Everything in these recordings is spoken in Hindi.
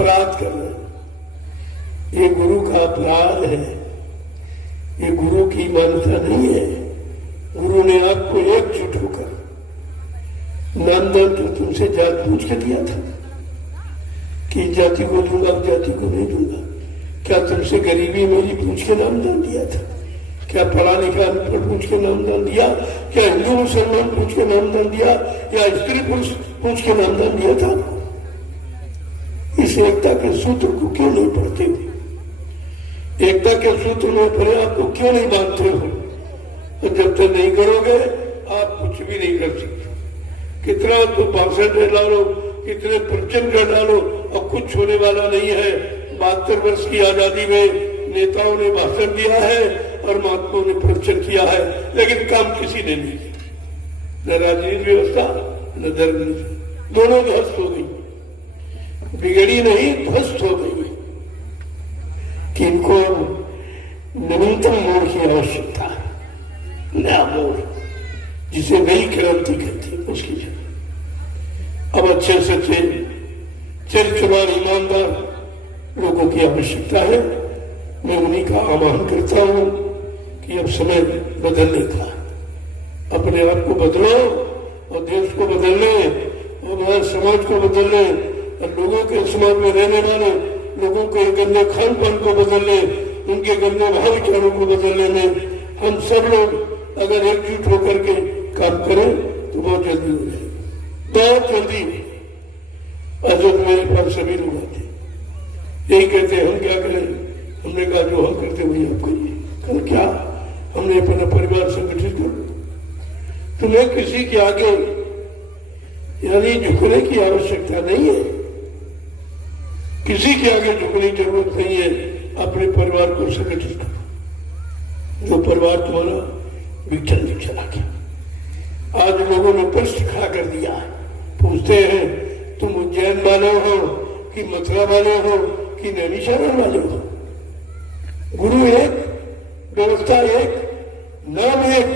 अपराध कर रहे हो। ये गुरु का अपराध है, ये गुरु की मान्यता नहीं है। गुरु ने आपको एकजुट होकर नामदान तो तुमसे जात पूछ के दिया था कि जाति को दूंगा, जाति को नहीं दूंगा। क्या तुमसे गरीबी मेरी पूछ के नामदान दिया था? क्या पढ़ा लिखा अनपढ़ पूछ के नामदान दिया? क्या हिंदू मुसलमान पूछ के नामदान दिया? या स्त्री पुरुष पूछ के नामदान दिया था आपको? इस एकता के सूत्र को क्यों नहीं पढ़ते हो? एकता के सूत्र में पढ़े आपको क्यों नहीं मानते हो? तो जब तक नहीं करोगे आप कुछ भी नहीं कर सकते। कितना तो भाषण डालो, कितने प्रवचन डालो, और कुछ होने वाला नहीं है। 72 वर्ष की आजादी में नेताओं ने भाषण दिया है और महात्माओं ने प्रवचन किया है, लेकिन काम किसी ने नहीं किया। न राजनीतिक व्यवस्था न धर्म नीति, दोनों ध्वस्त हो गई। बिगड़ी नहीं, ध्वस्त हो गई। कि इनको नवीनतम मोड़ की आवश्यकता है, नया मोड़, जिसे नई क्रांति कहती है, उसकी जगह अब अच्छे सच्चे चरित्रवान ईमानदार लोगों की आवश्यकता है। मैं उन्हीं का आह्वान करता हूं कि अब समय बदलने का, अपने आप को बदलो और देश को बदलने और समाज को बदलने और लोगों के समाज में रहने वाले लोगों के गंदे खान पान को बदलने, उनके गंदे भाव विचारों को बदलने में हम सब लोग अगर एकजुट होकर के काम करें तो बहुत जल्दी हो जाए, बहुत जल्दी। अजब मेरे पास सभी लोग आते यही कहते हैं हम क्या करें? हमने कहा जो हम करते वही आप करिए। कल क्या हमने अपना परिवार संगठित कर लो। तुम्हें किसी के आगे यानी झुकने की आवश्यकता नहीं है, किसी के आगे झुकने की जरूरत नहीं है। अपने परिवार को संगठित करो। जो परिवार तुम्हारा विघटन नहीं चला गया, आज लोगों ने प्रश्न खड़ा कर दिया। पूछते हैं तुम उज्जैन वाले हो कि मथुरा वाले हो कि नैनीशारण वाले हो? गुरु एक, व्यवस्था एक, नाम एक,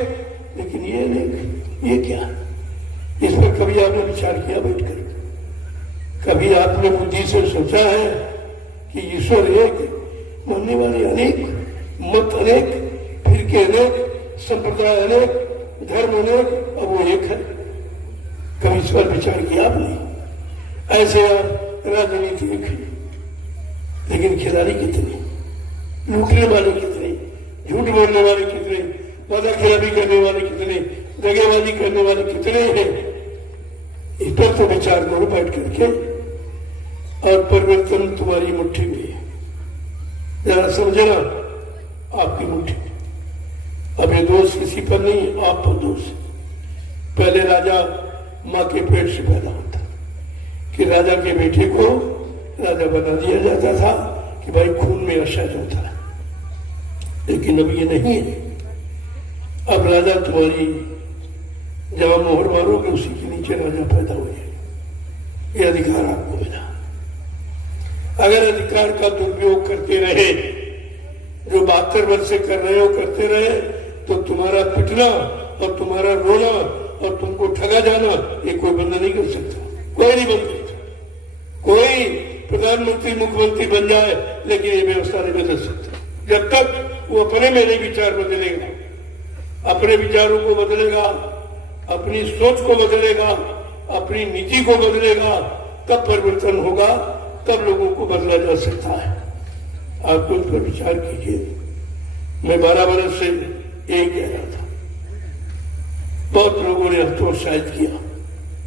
लेकिन ये नहीं। ये क्या? इस पर कभी आपने विचार किया बैठकर? कभी आपने बुद्धि से सोचा है कि ईश्वर एक, मानने वाले अनेक, मत अनेक, फिरके अनेक, संप्रदाय अनेक, धर्म अनेक, अब वो एक है? कभी इस पर विचार किया आपने? ऐसे आप राजनीति एक है, लेकिन खिलाड़ी कितने, लूटने वाले कितने, झूठ बोलने वाले कितने, वादा खिलाफी करने वाले कितने, दगेबाजी करने वाले कितने हैं? इस पर तो विचार करो बैठ करके। और परिवर्तन तुम्हारी मुट्ठी में है, जरा समझना, आपकी मुट्ठी में। अब ये दोष किसी पर नहीं, आप पर दोष। पहले राजा माँ के पेट से पैदा होता कि राजा के बेटे को राजा बना दिया जाता था कि भाई खून में अशज होता है, लेकिन अब ये नहीं है। अब राजा तुम्हारी जहां मोहर मारोगे उसी के नीचे राजा पैदा हो जाए। ये अधिकार आपको मिला। अगर अधिकार का दुरुपयोग करते रहे, जो 72 वर्ष से कर रहे हो करते रहे, तो तुम्हारा पिटना और तुम्हारा रोना और तुमको ठगा जाना ये कोई बंद नहीं कर सकता, कोई नहीं बंद करता। कोई प्रधानमंत्री मुख्यमंत्री बन जाए, लेकिन ये व्यवस्था नहीं बदल सकता जब तक वो अपने में नहीं विचार बदलेगा, अपने विचारों को बदलेगा, अपनी सोच को बदलेगा, अपनी नीति को बदलेगा, तब परिवर्तन होगा, तब लोगों को बदला जा सकता है। आप उस पर विचार कीजिए। मैं 12 वर्ष से यही कह रहा था, बहुत लोगों ने हतोत्साहित किया।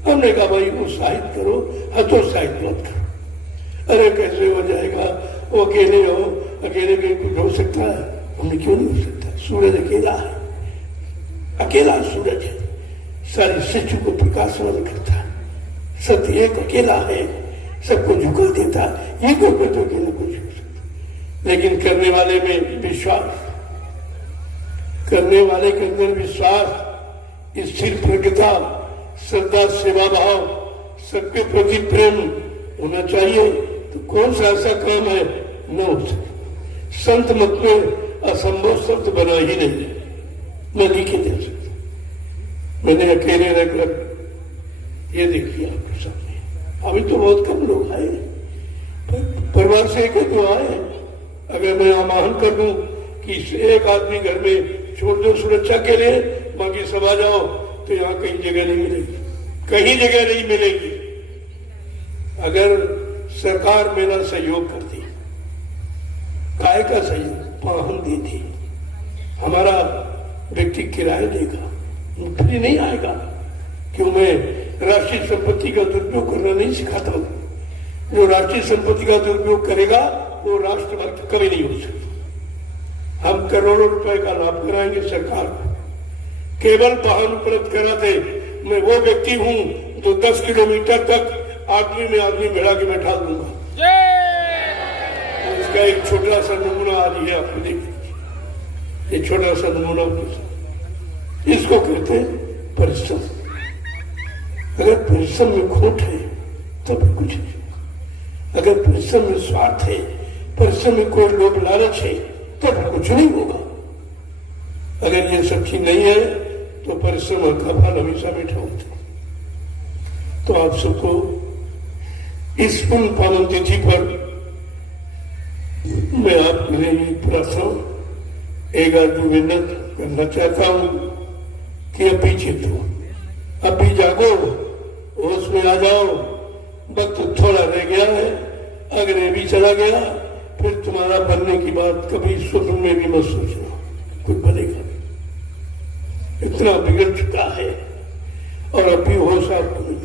हमने कहा भाई उत्साहित करो, हतोत्साहित मत करो। अरे कैसे हो जाएगा, वो अकेले हो, अकेले कहीं कुछ हो सकता है? हमने क्यों नहीं हो सकता? सूरज अकेला है, अकेला सूरज है, सारी सृष्टि को प्रकाशवान करता है। सत्य एक अकेला है, सबको झुका देता है। ये कोई तो अकेला कुछ हो सकता, लेकिन करने वाले में विश्वास, करने वाले के अंदर विश्वास, स्थिर प्रज्ञता, श्रद्धा, सेवा भाव, सबके प्रति प्रेम होना चाहिए। तो कौन सा ऐसा काम है न हो सके? संत मत में असंभव शब्द बना ही नहीं, मैं लिखे दे सकता। मैंने अकेले रहकर ये देखिए आपके सामने, अभी तो बहुत कम लोग आए, पर परिवार से एक ही दुआ है। अगर मैं आह्वान कर दूं कि एक आदमी घर में छोड़ दो सुरक्षा के लिए, बाकी सब आ जाओ, तो यहाँ कहीं जगह नहीं मिलेगी, कहीं जगह नहीं मिलेगी। अगर सरकार मेरा सहयोग करती, काय का सहयोग, वाहन देती, हमारा व्यक्ति किराया देगा, फ्री नहीं आएगा। क्यों मैं राष्ट्रीय संपत्ति का दुरुपयोग करना नहीं सिखाता हूं। जो राष्ट्रीय संपत्ति का दुरुपयोग करेगा वो राष्ट्रभक्त कभी नहीं हो सकता। हम करोड़ों रुपए का लाभ कराएंगे सरकार को, केवल वाहन उपलब्ध कराते। मैं वो व्यक्ति हूं जो 10 किलोमीटर तक आदमी में आदमी भिड़ा के बैठा दूंगा। इसका एक छोटा सा नमूना आज है, आपको देख लीजिए, ये छोटा सा नमूना आपके साथ। इसको कहते हैं परिश्रम। अगर परिश्रम में खोट है तब तो कुछ नहीं। अगर परिश्रम में स्वार्थ है, परिश्रम में कोई लोभ लालच है, तब तो कुछ नहीं होगा। अगर ये सब चीज नहीं है तो परिश्रम का फल हमेशा मीठा होता है। तो आप सबको इस पुण्य पावन तिथि पर मैं आपके लिए प्रार्थना एक आदमी विनत करना चाहता हूं कि अभी चेतो, अभी जागो, होश में आ जाओ। वक्त थोड़ा रह गया है, अगर ये भी चला गया फिर तुम्हारा बनने की बात कभी स्वप्न में भी मत सोचना, कुछ बनेगा। इतना बिगड़ चुका है और अभी होश आपको नहीं,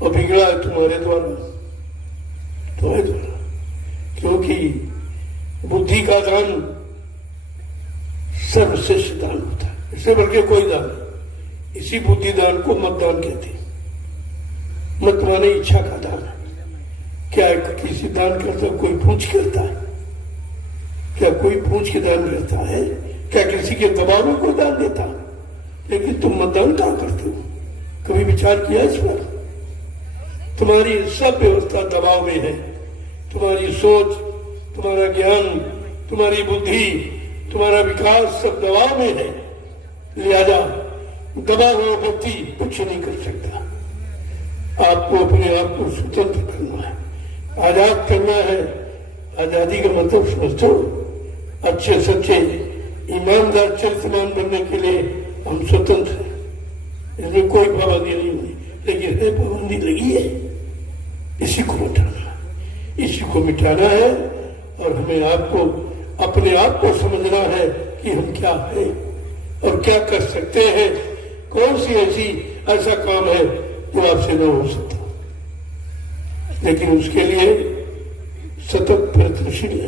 और बिगड़ा है तुम्हारे द्वारा, तुम्हारे द्वारा। क्योंकि बुद्धि का दान सर्वश्रेष्ठ दान होता है, इससे बढ़ के कोई दान नहीं। इसी बुद्धि दान को मतदान कहते हैं। मत माने इच्छा का दान है। क्या किसी दान करता कोई पूछ करता है? क्या कोई पूछ के दान करता है? क्या किसी के दबाव में कोई दान देता है? लेकिन तुम मतदान कहां करते हो? कभी विचार किया इस पर? तुम्हारी सब व्यवस्था दबाव में है। तुम्हारी सोच, तुम्हारा ज्ञान, तुम्हारी बुद्धि, तुम्हारा विकास सब दबाव में है। लिहाजा दबा हुआ व्यक्ति कुछ नहीं कर सकता। आपको अपने आप को स्वतंत्र करना है, आजाद करना है। आजादी का मतलब समझो, अच्छे सच्चे ईमानदार चरित्रवान बनने के लिए हम स्वतंत्र हैं। इसमें कोई पाबंदी नहीं हुई, लेकिन है पाबंदी लगी है। इसी को मिटाना है, इसी को मिटाना है। और हमें आपको अपने आप को समझना है कि हम क्या है और क्या कर सकते हैं। कौन सी ऐसा काम है जो आपसे न हो सकता, लेकिन उसके लिए सतत प्रयत्नशील है।